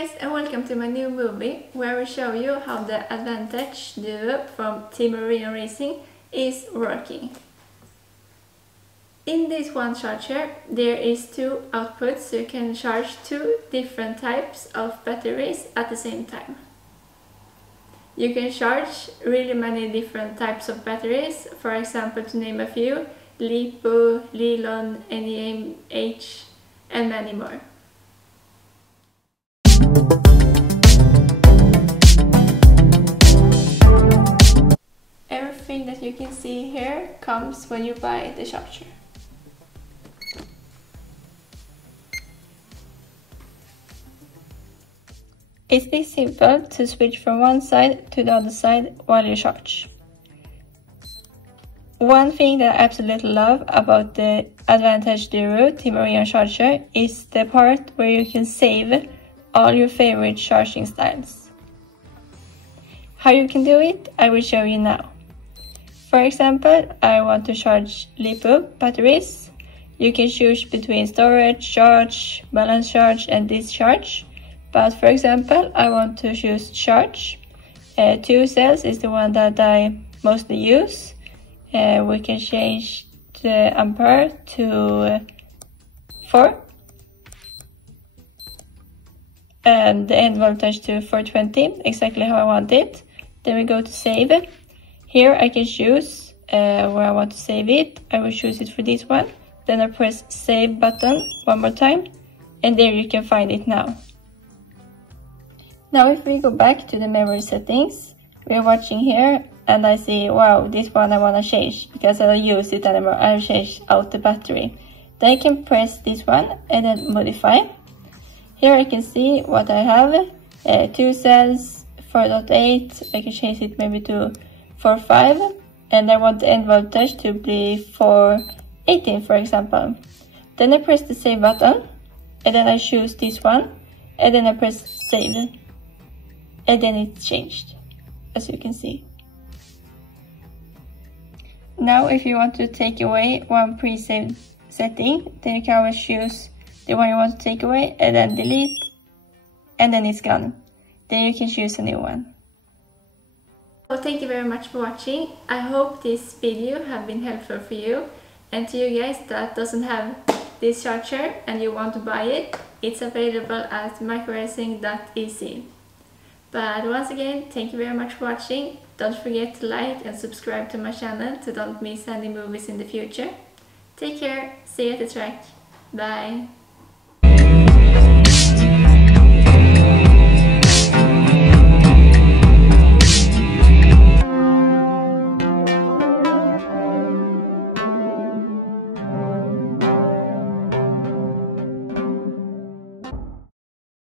guys, and welcome to my new movie where I will show you how the Advantage Duo from Team Orion Racing is working. In this one charger there is two outputs, so you can charge two different types of batteries at the same time. You can charge really many different types of batteries, for example, to name a few, LiPo, Lilon, NEMH and many more. Everything that you can see here comes when you buy the charger. It is simple to switch from one side to the other side while you charge. One thing that I absolutely love about the Advantage Duo Team Orion charger is the part where you can save all your favorite charging styles. How you can do it, I will show you now. For example, I want to charge LiPo batteries. You can choose between storage, charge, balance charge and discharge. But for example, I want to choose charge. 2 cells is the one that I mostly use. We can change the ampere to 4. And the end voltage to 420, exactly how I want it. Then we go to save. Here I can choose where I want to save it. I will choose it for this one. Then I press save button one more time. And there you can find it now. Now if we go back to the memory settings, we are watching here and I see, wow, this one I want to change because I don't use it anymore. I'll change out the battery. Then I can press this one and then modify. Here I can see what I have, 2 cells, 4.8, I can change it maybe to 4.5 and I want the end voltage to be 4.18 for example. Then I press the save button and then I choose this one and then I press save. And then it's changed, as you can see. Now if you want to take away one pre-saved setting, then you can always choose the one you want to take away and then delete, and then it's gone. Then you can choose a new one. Well, thank you very much for watching. I hope this video have been helpful for you. And to you guys that doesn't have this charger and you want to buy it, it's available at microracing.easy. But once again, thank you very much for watching. Don't forget to like and subscribe to my channel to don't miss any movies in the future. Take care, see you at the track. Bye.